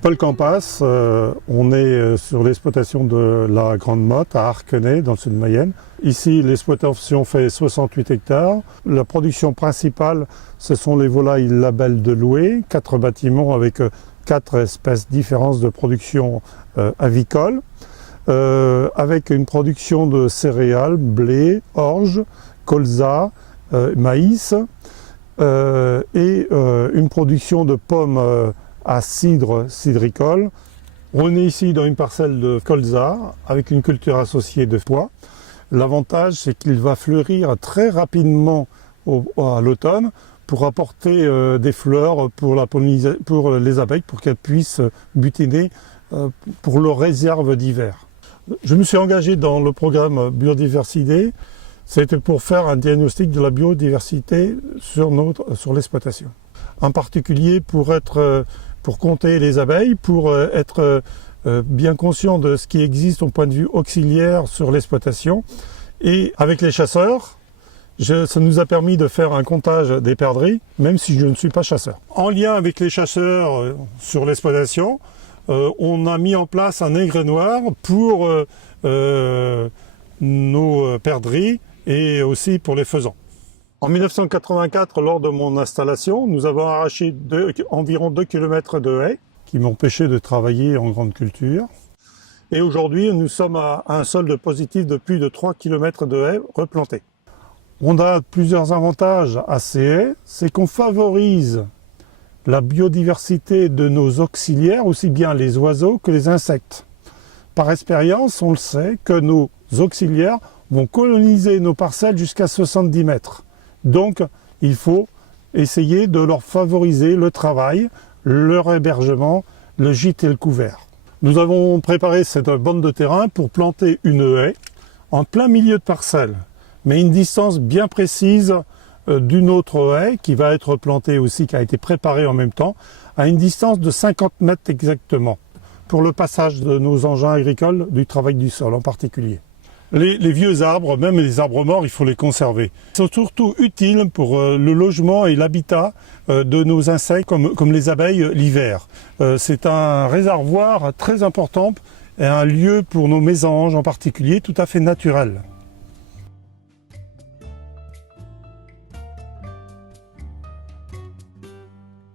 Paul Campas, on est sur l'exploitation de la Grande Motte à Arquenay, dans le sud de Mayenne. Ici, l'exploitation fait 68 hectares. La production principale, ce sont les volailles label de Loué, 4 bâtiments avec 4 espèces différentes de production avicole, avec une production de céréales, blé, orge, colza, maïs, et une production de pommes à cidricole. On est ici dans une parcelle de colza avec une culture associée de pois. L'avantage, c'est qu'il va fleurir très rapidement à l'automne pour apporter des fleurs pour les abeilles, pour qu'elles puissent butiner pour leur réserve d'hiver. Je me suis engagé dans le programme biodiversité. C'était pour faire un diagnostic de la biodiversité sur l'exploitation. En particulier pour compter les abeilles, pour être bien conscient de ce qui existe au point de vue auxiliaire sur l'exploitation. Et avec les chasseurs, ça nous a permis de faire un comptage des perdrix, même si je ne suis pas chasseur. En lien avec les chasseurs sur l'exploitation, on a mis en place un égrenoir pour nos perdrix et aussi pour les faisans. En 1984, lors de mon installation, nous avons arraché environ 2 km de haies qui m'empêchaient de travailler en grande culture. Et aujourd'hui, nous sommes à un solde positif de plus de 3 km de haies replantées. On a plusieurs avantages à ces haies, c'est qu'on favorise la biodiversité de nos auxiliaires, aussi bien les oiseaux que les insectes. Par expérience, on le sait que nos auxiliaires vont coloniser nos parcelles jusqu'à 70 mètres. Donc, il faut essayer de leur favoriser le travail, leur hébergement, le gîte et le couvert. Nous avons préparé cette bande de terrain pour planter une haie en plein milieu de parcelle, mais à une distance bien précise d'une autre haie qui va être plantée aussi, qui a été préparée en même temps, à une distance de 50 mètres exactement, pour le passage de nos engins agricoles, du travail du sol en particulier. Les vieux arbres, même les arbres morts, il faut les conserver. Ils sont surtout utiles pour le logement et l'habitat de nos insectes, comme les abeilles l'hiver. C'est un réservoir très important et un lieu pour nos mésanges en particulier, tout à fait naturel.